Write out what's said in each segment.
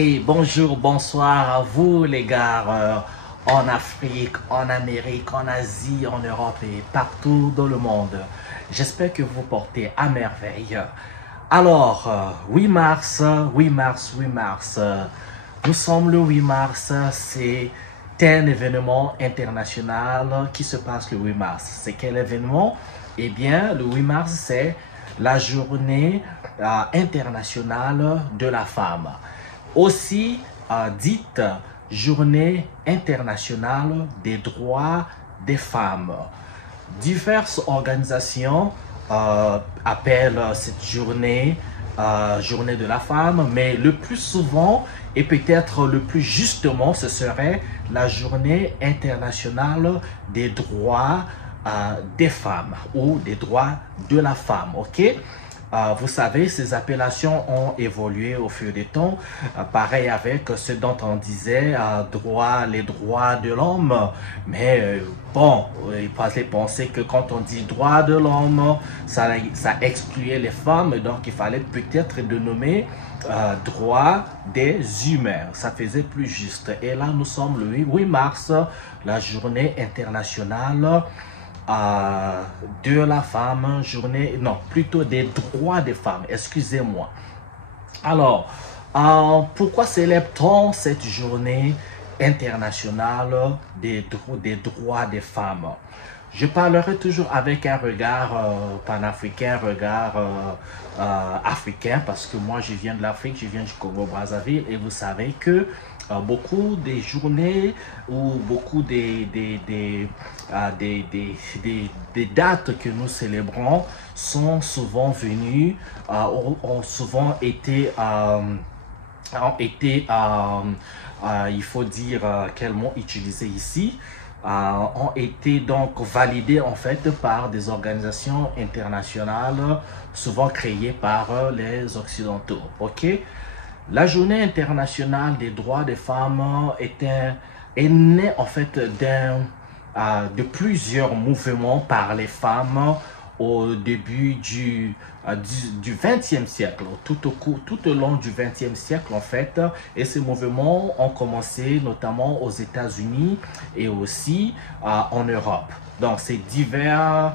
Hey, bonjour, bonsoir à vous les gars, en Afrique, en Amérique, en Asie, en Europe et partout dans le monde. J'espère que vous portez à merveille. Alors, 8 mars, 8 mars, 8 mars, nous sommes le 8 mars, c'est un événement international qui se passe le 8 mars. C'est quel événement? Eh bien, le 8 mars, c'est la journée internationale de la femme. Aussi dite journée internationale des droits des femmes. Diverses organisations appellent cette journée journée de la femme, mais le plus souvent et peut-être le plus justement, ce serait la journée internationale des droits des femmes ou des droits de la femme, ok? Vous savez, ces appellations ont évolué au fil du temps. Pareil avec ce dont on disait, les droits de l'homme. Mais bon, il fallait penser que quand on dit droits de l'homme, ça excluait les femmes. Donc, il fallait peut-être nommer droits des humains. Ça faisait plus juste. Et là, nous sommes le 8 mars, la journée internationale de la femme, journée, non, plutôt des droits des femmes, excusez-moi. Alors, pourquoi célèbre-t-on cette journée internationale des droits des femmes? Je parlerai toujours avec un regard panafricain, un regard africain, parce que moi je viens de l'Afrique, je viens du Congo-Brazzaville, et vous savez que beaucoup des journées ou beaucoup des dates que nous célébrons sont souvent venues, ont souvent été, il faut dire quel mot utiliser ici, ont été donc validés en fait par des organisations internationales souvent créées par les Occidentaux. Ok? La journée internationale des droits des femmes est née en fait de plusieurs mouvements par les femmes au début du XXe siècle, tout au long du XXe siècle en fait. Et ces mouvements ont commencé notamment aux États-Unis et aussi en Europe. Donc, c'est divers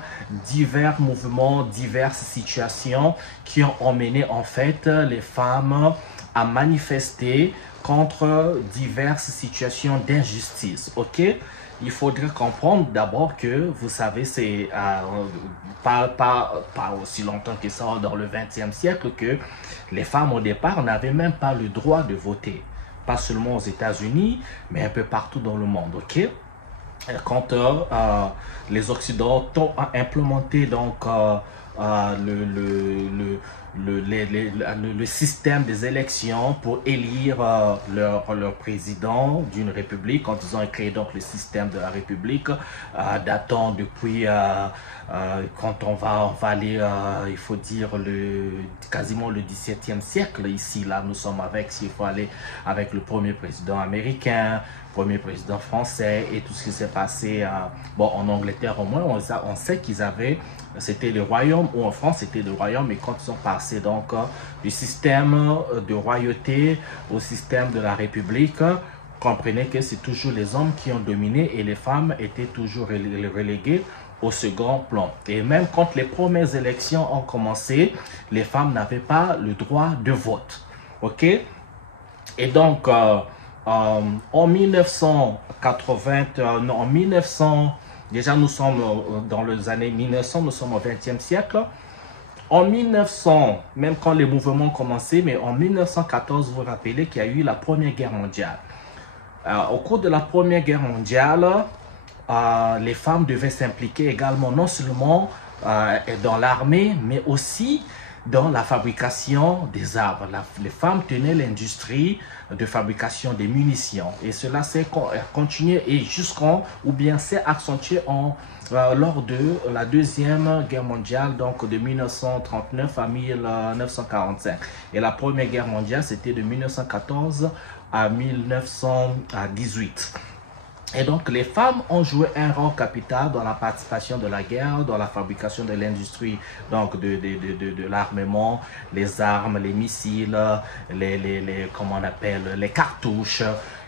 mouvements, diverses situations qui ont emmené en fait les femmes à manifester contre diverses situations d'injustice. Ok? Il faudrait comprendre d'abord que, vous savez, c'est pas aussi longtemps que ça, dans le XXe siècle, que les femmes au départ n'avaient même pas le droit de voter. Pas seulement aux États-Unis, mais un peu partout dans le monde. Ok? Quand les Occidentaux ont implémenté donc le système des élections pour élire leur président d'une république, quand ils ont créé donc le système de la république, datant depuis quand on va aller, il faut dire quasiment le XVIIe siècle ici, là nous sommes avec, s'il faut aller avec le premier président américain, premier président français et tout ce qui s'est passé bon, en Angleterre au moins, on sait qu'ils avaient, c'était le royaume, ou en France c'était le royaume, mais quand ils sont passés donc du système de royauté au système de la république, comprenez que c'est toujours les hommes qui ont dominé et les femmes étaient toujours reléguées au second plan. Et même quand les premières élections ont commencé, les femmes n'avaient pas le droit de vote. Ok? Et donc, en 1980, non, en 1900, déjà nous sommes dans les années 1900, nous sommes au XXe siècle. En 1900, même quand les mouvements ont commencé, mais en 1914, vous vous rappelez qu'il y a eu la Première Guerre mondiale. Au cours de la Première Guerre mondiale, les femmes devaient s'impliquer également non seulement dans l'armée, mais aussi dans la fabrication des armes. Les femmes tenaient l'industrie de fabrication des munitions. Et cela s'est continué et ou bien s'est accentué lors de la Deuxième Guerre mondiale, donc de 1939 à 1945. Et la Première Guerre mondiale, c'était de 1914 à 1918. Et donc, les femmes ont joué un rôle capital dans la participation de la guerre, dans la fabrication de l'industrie, donc de l'armement, les armes, les missiles, comment on appelle, les cartouches.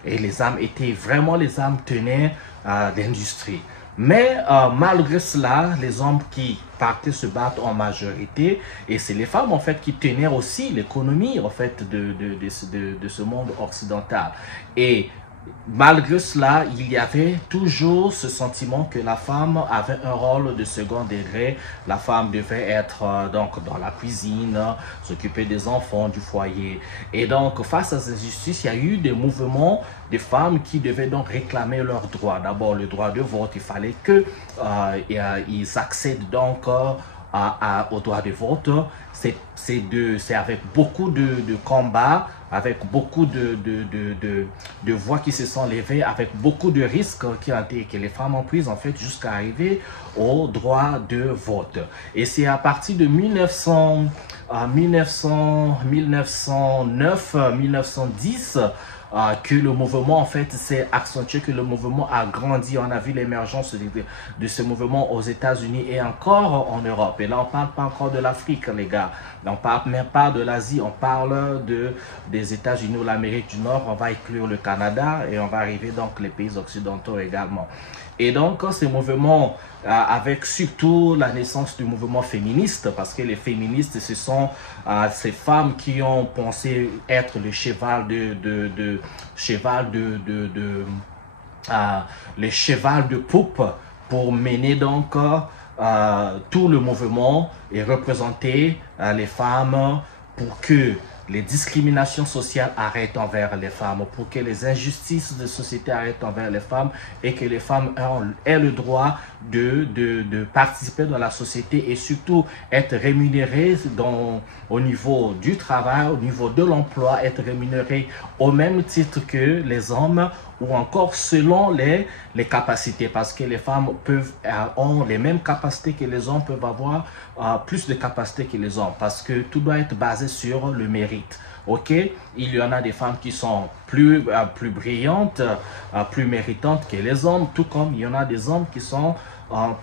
Et les armes étaient vraiment, les armes tenaient l'industrie. Mais malgré cela, les hommes qui partaient se battre en majorité, et c'est les femmes en fait qui tenaient aussi l'économie en fait de ce monde occidental. Et malgré cela, il y avait toujours ce sentiment que la femme avait un rôle de second degré. La femme devait être donc dans la cuisine, s'occuper des enfants, du foyer. Et donc, face à ces injustices, il y a eu des mouvements de femmes qui devaient donc réclamer leurs droits. D'abord, le droit de vote, il fallait que ils accèdent donc au droit de vote. C'est avec beaucoup de combats, avec beaucoup de voix qui se sont levées, avec beaucoup de risques que les femmes ont pris en fait jusqu'à arriver au droit de vote. Et c'est à partir de 1909-1910 que le mouvement en fait s'est accentué, que le mouvement a grandi. On a vu l'émergence de ce mouvement aux États-Unis et encore en Europe. Et là, on ne parle pas encore de l'Afrique, les gars. On ne parle même pas de l'Asie, on parle des États-Unis ou l'Amérique du Nord. On va inclure le Canada et on va arriver donc les pays occidentaux également. Et donc, ces mouvements, avec surtout la naissance du mouvement féministe, parce que les féministes, ce sont ces femmes qui ont pensé être le cheval le cheval de poupe pour mener donc tout le mouvement et représenter les femmes pour que les discriminations sociales arrêtent envers les femmes, pour que les injustices de société arrêtent envers les femmes et que les femmes aient le droit de participer dans la société et surtout être rémunérées au niveau du travail, au niveau de l'emploi, être rémunérées au même titre que les hommes ou encore selon les capacités, parce que les femmes ont les mêmes capacités que les hommes, peuvent avoir plus de capacités que les hommes, parce que tout doit être basé sur le mérite. Ok, il y en a des femmes qui sont plus brillantes, plus méritantes que les hommes, tout comme il y en a des hommes qui sont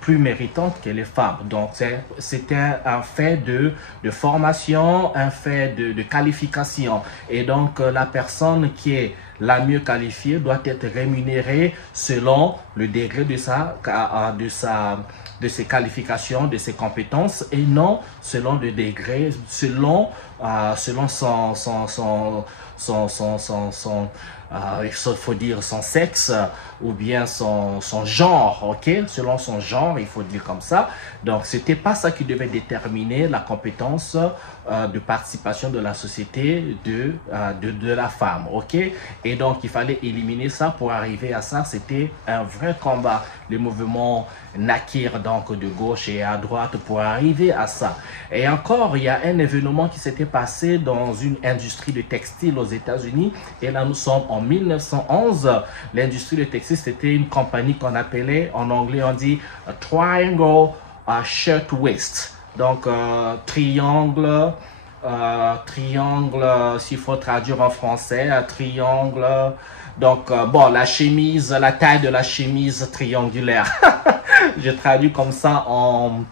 plus méritantes que les femmes. Donc, c'était un fait de formation, un fait de qualification. Et donc, la personne qui est la mieux qualifiée doit être rémunérée selon le degré de ses qualifications, de ses compétences et non selon le degré, selon il faut dire son sexe ou bien son genre, ok, selon son genre, il faut dire comme ça. Donc, c'était pas ça qui devait déterminer la compétence de participation de la société de la femme, ok. Et donc, il fallait éliminer ça. Pour arriver à ça, c'était un vrai combat. Les mouvements naquirent donc de gauche et à droite pour arriver à ça. Et encore, il y a un événement qui s'était passé dans une industrie de textile aux États-Unis. Et là, nous sommes en 1911. L'industrie de textile, c'était une compagnie qu'on appelait, en anglais, on dit Triangle Shirtwaist. Donc, triangle, s'il faut traduire en français, triangle. Donc, bon, la chemise, la taille de la chemise triangulaire. Je traduis comme ça en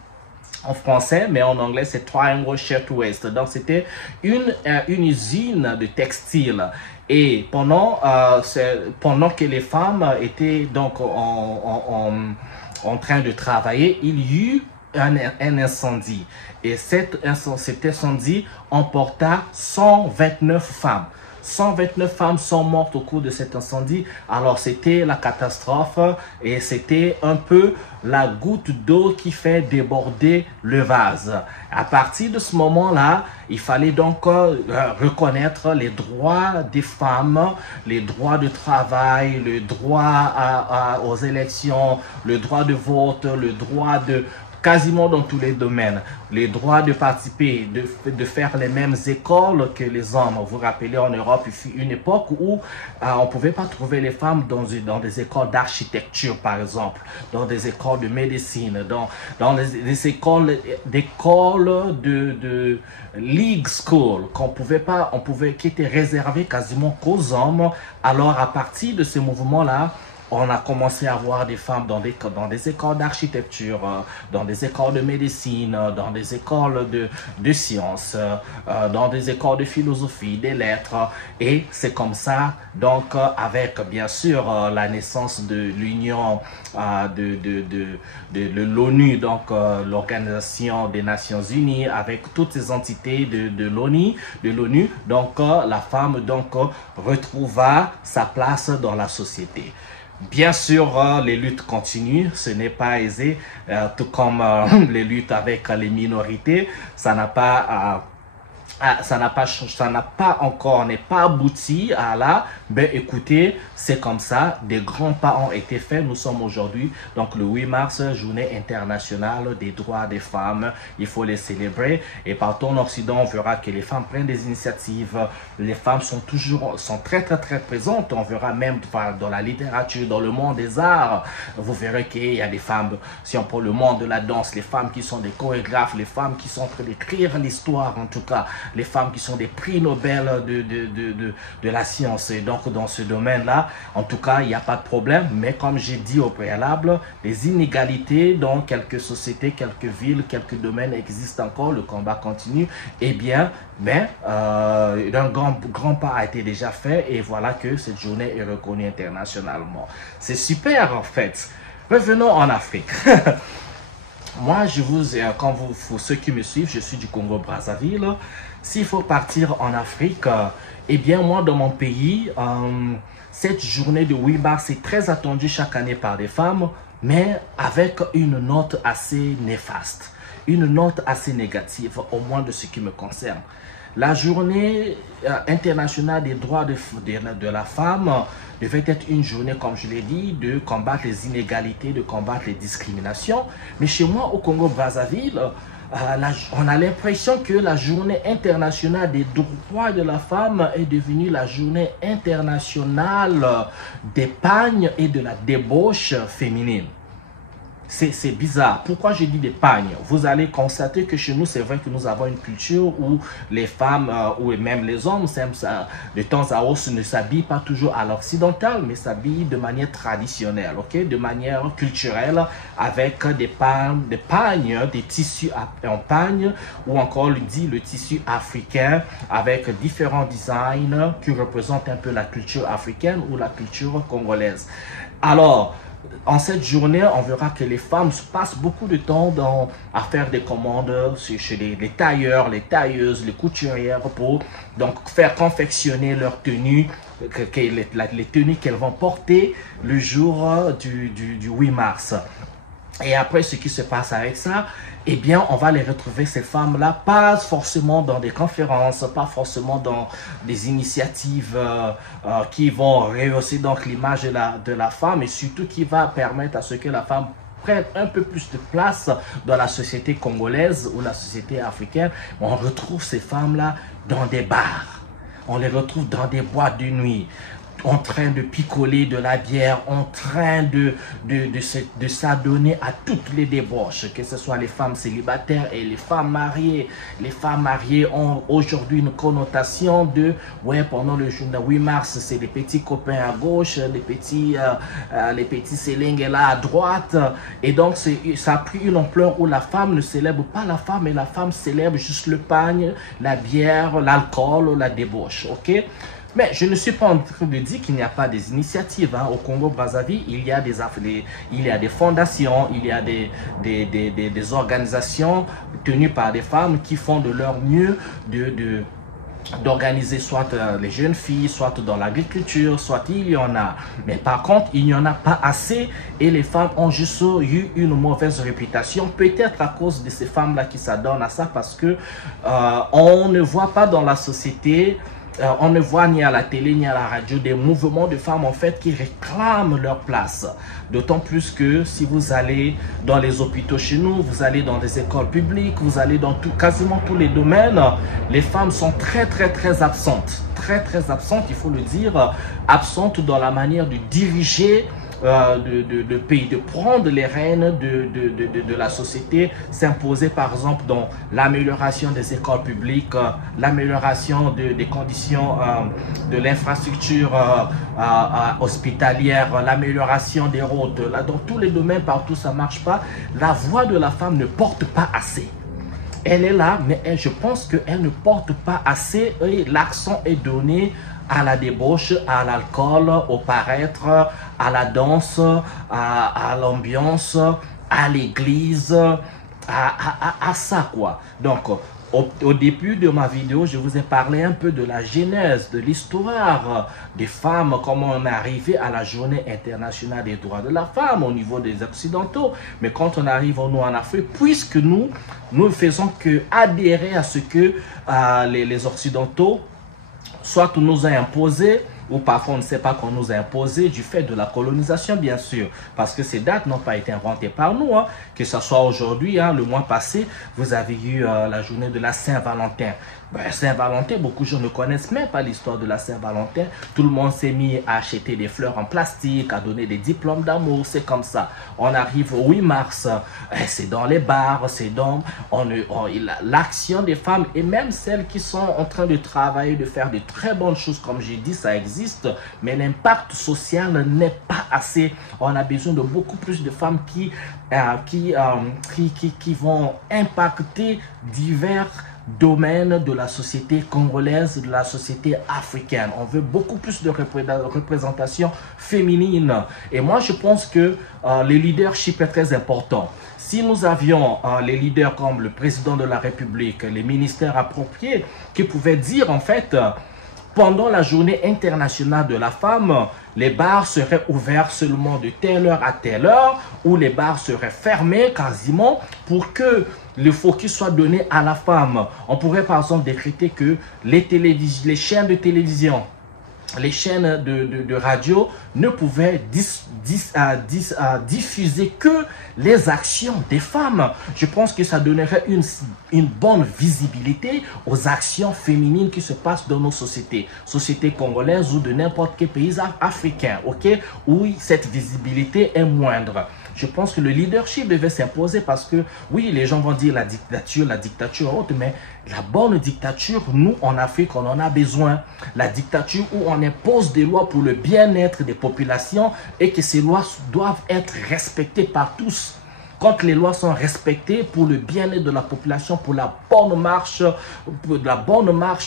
français, mais en anglais, c'est Triangle Shirtwaist. Donc, c'était une usine de textile. Et pendant que les femmes étaient donc en train de travailler, il y eut un incendie. Et cet incendie emporta 129 femmes. 129 femmes sont mortes au cours de cet incendie. Alors, c'était la catastrophe et c'était un peu la goutte d'eau qui fait déborder le vase. À partir de ce moment-là, il fallait donc reconnaître les droits des femmes, les droits de travail, le droit aux élections, le droit de vote, le droit de quasiment dans tous les domaines, les droits de participer, de faire les mêmes écoles que les hommes. Vous vous rappelez, en Europe, il fut une époque où on ne pouvait pas trouver les femmes dans des écoles d'architecture, par exemple, dans des écoles de médecine, dans des écoles de league school, qui étaient réservées quasiment qu'aux hommes. Alors, à partir de ce mouvement-là, on a commencé à voir des femmes dans des écoles d'architecture, dans des écoles de médecine, dans des écoles de sciences, dans des écoles de philosophie, des lettres. Et c'est comme ça, donc, avec bien sûr la naissance de l'Union de l'ONU, donc l'Organisation des Nations Unies, avec toutes ces entités de l'ONU, donc la femme donc retrouva sa place dans la société. Bien sûr, les luttes continuent, ce n'est pas aisé, tout comme les luttes avec les minorités, ça n'a pas encore, n'est pas abouti à là. Ben écoutez, c'est comme ça, des grands pas ont été faits. Nous sommes aujourd'hui, donc le 8 mars, journée internationale des droits des femmes. Il faut les célébrer. Et partout en Occident, on verra que les femmes prennent des initiatives. Les femmes sont très présentes. On verra même dans la littérature, dans le monde des arts. Vous verrez qu'il y a des femmes, si on prend le monde de la danse, les femmes qui sont des chorégraphes, les femmes qui sont en train d'écrire l'histoire, en tout cas, les femmes qui sont des prix Nobel de la science. Et donc, dans ce domaine-là, en tout cas, il n'y a pas de problème. Mais comme j'ai dit au préalable, les inégalités dans quelques sociétés, quelques villes, quelques domaines existent encore. Le combat continue. Eh bien, un grand pas a été déjà fait. Et voilà que cette journée est reconnue internationalement. C'est super, en fait. Revenons en Afrique. Moi, comme ceux qui me suivent, je suis du Congo-Brazzaville. S'il faut partir en Afrique, eh bien, moi, dans mon pays, cette journée de 8 mars est très attendue chaque année par des femmes, mais avec une note assez néfaste, une note assez négative, au moins de ce qui me concerne. La journée internationale des droits de la femme devait être une journée, comme je l'ai dit, de combattre les inégalités, de combattre les discriminations. Mais chez moi, au Congo-Brazzaville, on a l'impression que la journée internationale des droits de la femme est devenue la journée internationale des pagnes et de la débauche féminine. C'est bizarre. Pourquoi je dis des pagnes? Vous allez constater que chez nous, c'est vrai que nous avons une culture où les femmes ou même les hommes, de temps à autre, ne s'habillent pas toujours à l'occidental, mais s'habillent de manière traditionnelle, ok, de manière culturelle, avec des pagnes, des tissus en pagne, ou encore le tissu africain, avec différents designs qui représentent un peu la culture africaine ou la culture congolaise. Alors, en cette journée, on verra que les femmes passent beaucoup de temps à faire des commandes chez les tailleurs, les tailleuses, les couturières pour donc faire confectionner leurs tenues, les tenues qu'elles vont porter le jour du 8 mars. Et après, ce qui se passe avec ça, eh bien, on va les retrouver, ces femmes-là, pas forcément dans des conférences, pas forcément dans des initiatives qui vont rehausser donc l'image de la femme et surtout qui va permettre à ce que la femme prenne un peu plus de place dans la société congolaise ou la société africaine. On retrouve ces femmes-là dans des bars, on les retrouve dans des boîtes de nuit, en train de picoler de la bière, en train de s'adonner à toutes les débauches, que ce soit les femmes célibataires et les femmes mariées. Les femmes mariées ont aujourd'hui une connotation de, ouais, pendant le jour de 8 mars, c'est les petits copains à gauche, les petits sélingues là à droite. Et donc, ça a pris une ampleur où la femme ne célèbre pas la femme, mais la femme célèbre juste le pagne, la bière, l'alcool, la débauche, ok? Mais je ne suis pas en train de dire qu'il n'y a pas des initiatives. Au Congo-Brazzaville, il y a des fondations, il y a des organisations tenues par des femmes qui font de leur mieux d'organiser soit les jeunes filles, soit dans l'agriculture, soit il y en a. Mais par contre, il n'y en a pas assez et les femmes ont juste eu une mauvaise réputation, peut-être à cause de ces femmes-là qui s'adonnent à ça parce que on ne voit pas dans la société, on ne voit ni à la télé ni à la radio des mouvements de femmes en fait qui réclament leur place. D'autant plus que si vous allez dans les hôpitaux chez nous, vous allez dans des écoles publiques, vous allez dans quasiment tous les domaines, les femmes sont très absentes. Très absentes, il faut le dire, absentes dans la manière de diriger de pays, de prendre les rênes de la société, s'imposer par exemple dans l'amélioration des écoles publiques, l'amélioration des conditions de l'infrastructure hospitalière, l'amélioration des routes. Là, dans tous les domaines, partout ça ne marche pas. La voix de la femme ne porte pas assez. Elle est là, mais je pense qu'elle ne porte pas assez et l'accent est donné à la débauche, à l'alcool, au paraître, à la danse, à l'ambiance, à l'église, à ça quoi. Donc, au début de ma vidéo, je vous ai parlé un peu de la genèse, de l'histoire des femmes, comment on est arrivé à la journée internationale des droits de la femme au niveau des Occidentaux. Mais quand on arrive nous en Afrique, puisque nous ne faisons que adhérer à ce que les Occidentaux soit on nous a imposé, ou parfois on ne sait pas qu'on nous a imposé du fait de la colonisation, bien sûr, parce que ces dates n'ont pas été inventées par nous, hein. Que ce soit aujourd'hui, hein, le mois passé, vous avez eu la journée de la Saint-Valentin. Ben, Saint-Valentin, beaucoup de gens ne connaissent même pas l'histoire de la Saint-Valentin. Tout le monde s'est mis à acheter des fleurs en plastique, à donner des diplômes d'amour, c'est comme ça. On arrive au 8 mars, c'est dans les bars, c'est dans l'action des femmes et même celles qui sont en train de travailler, de faire de très bonnes choses, comme j'ai dit, ça existe, mais l'impact social n'est pas assez. On a besoin de beaucoup plus de femmes qui vont impacter divers domaine de la société congolaise, de la société africaine. On veut beaucoup plus de représentation féminine. Et moi, je pense que le leadership est très important. Si nous avions les leaders comme le président de la République, les ministères appropriés, qui pouvaient dire en fait, pendant la journée internationale de la femme, les bars seraient ouverts seulement de telle heure à telle heure, ou les bars seraient fermés quasiment pour que le focus soit donné à la femme. On pourrait par exemple décréter que les chaînes de télévision, les chaînes de radio ne pouvaient diffuser que les actions des femmes. Je pense que ça donnerait une bonne visibilité aux actions féminines qui se passent dans nos sociétés congolaises ou de n'importe quel pays africain, ok, où cette visibilité est moindre. Je pense que le leadership devait s'imposer parce que, oui, les gens vont dire la dictature haute, mais la bonne dictature, nous, en Afrique, on en a besoin. La dictature où on impose des lois pour le bien-être des populations et que ces lois doivent être respectées par tous. Quand les lois sont respectées pour le bien-être de la population, pour la bonne marche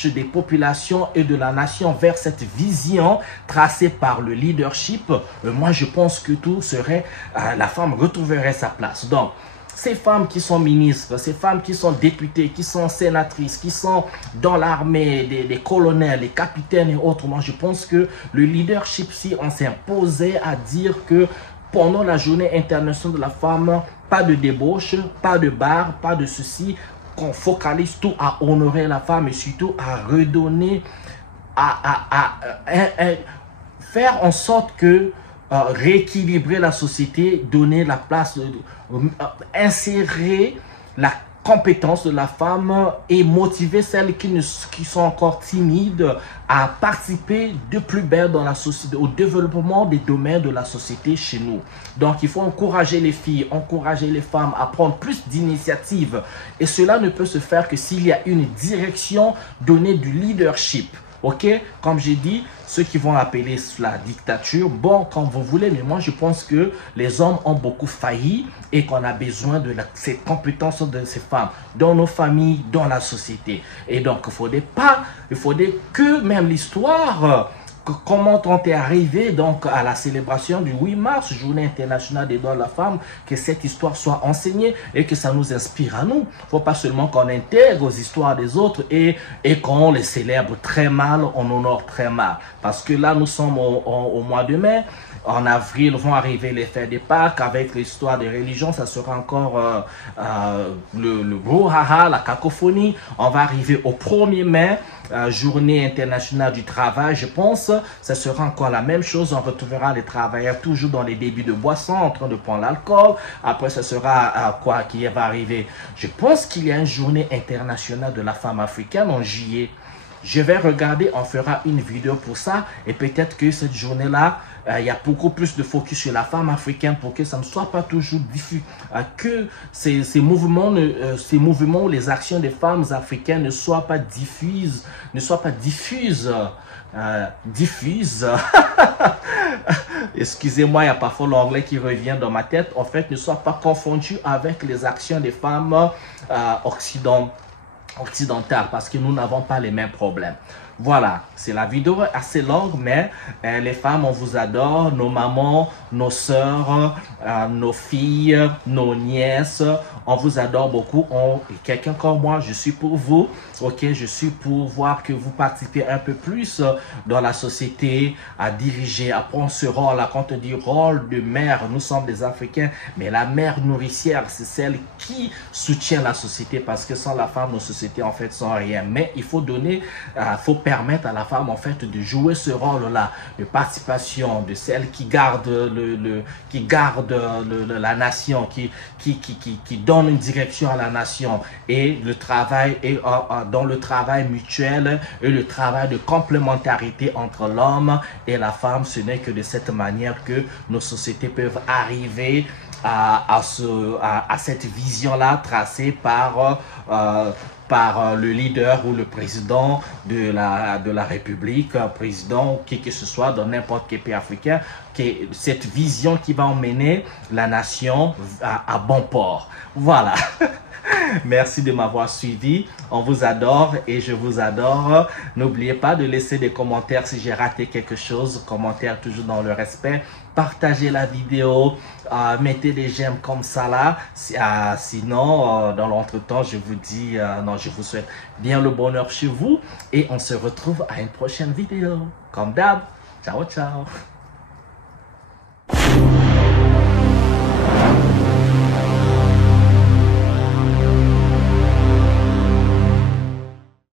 des populations et de la nation vers cette vision tracée par le leadership, moi je pense que tout serait, la femme retrouverait sa place. Donc, ces femmes qui sont ministres, ces femmes qui sont députées, qui sont sénatrices, qui sont dans l'armée, des colonels, des capitaines et autres, moi je pense que le leadership, si on s'imposait à dire que pendant la journée internationale de la femme, pas de débauche, pas de bar, pas de ceci, qu'on focalise tout à honorer la femme et surtout à redonner, faire en sorte que rééquilibrer la société, donner la place, insérer la compétence de la femme et motiver celles qui sont encore timides à participer de plus belle dans la société, au développement des domaines de la société chez nous. Donc, il faut encourager les filles, encourager les femmes à prendre plus d'initiatives. Et cela ne peut se faire que s'il y a une direction donnée du leadership. Ok, comme j'ai dit, ceux qui vont appeler la dictature, bon, comme vous voulez, mais moi je pense que les hommes ont beaucoup failli et qu'on a besoin de ces compétences de ces femmes dans nos familles, dans la société. Et donc, il faudrait que même l'histoire, comment on est arrivé donc à la célébration du 8 mars, journée internationale des droits de la femme, que cette histoire soit enseignée et que ça nous inspire à nous. Il ne faut pas seulement qu'on intègre aux histoires des autres et qu'on les célèbre très mal, on honore très mal. Parce que là, nous sommes au mois de mai. En avril vont arriver les fêtes des Pâques avec l'histoire des religions. Ça sera encore le brouhaha, la cacophonie. On va arriver au 1er mai, journée internationale du travail, je pense. Ça sera encore la même chose. On retrouvera les travailleurs toujours dans les débits de boissons, en train de prendre l'alcool. Après, ça sera quoi qui va arriver? Je pense qu'il y a une journée internationale de la femme africaine en juillet. Je vais regarder, on fera une vidéo pour ça. Et peut-être que cette journée-là, il y a beaucoup plus de focus sur la femme africaine pour que ça ne soit pas toujours diffus, que ces mouvements, ou les actions des femmes africaines ne soient pas diffuses, excusez-moi, il y a parfois l'anglais qui revient dans ma tête, en fait, ne soient pas confondus avec les actions des femmes occidentales, parce que nous n'avons pas les mêmes problèmes. Voilà, c'est la vidéo assez longue, mais les femmes, on vous adore, nos mamans, nos sœurs, nos filles, nos nièces, on vous adore beaucoup. Quelqu'un comme moi, je suis pour vous, ok, je suis pour voir que vous participez un peu plus dans la société, à diriger, à prendre ce rôle, quand on dit rôle de mère, nous sommes des Africains, mais la mère nourricière, c'est celle qui soutient la société, parce que sans la femme, nos sociétés en fait sont rien. Mais il faut donner, faut permettre à la femme en fait de jouer ce rôle-là de participation, de celle qui garde la nation, qui donne une direction à la nation, et le travail et dans le travail mutuel et le travail de complémentarité entre l'homme et la femme. Ce n'est que de cette manière que nos sociétés peuvent arriver à cette vision-là tracée par le leader ou le président de la République, président ou qui que ce soit dans n'importe quel pays africain, cette vision qui va emmener la nation à bon port. Voilà. Merci de m'avoir suivi. On vous adore et je vous adore. N'oubliez pas de laisser des commentaires si j'ai raté quelque chose. Commentaires toujours dans le respect. Partagez la vidéo. Mettez des j'aime comme ça là. Sinon, dans l'entretemps, je vous dis, je vous souhaite bien le bonheur chez vous. Et on se retrouve à une prochaine vidéo. Comme d'hab. Ciao, ciao.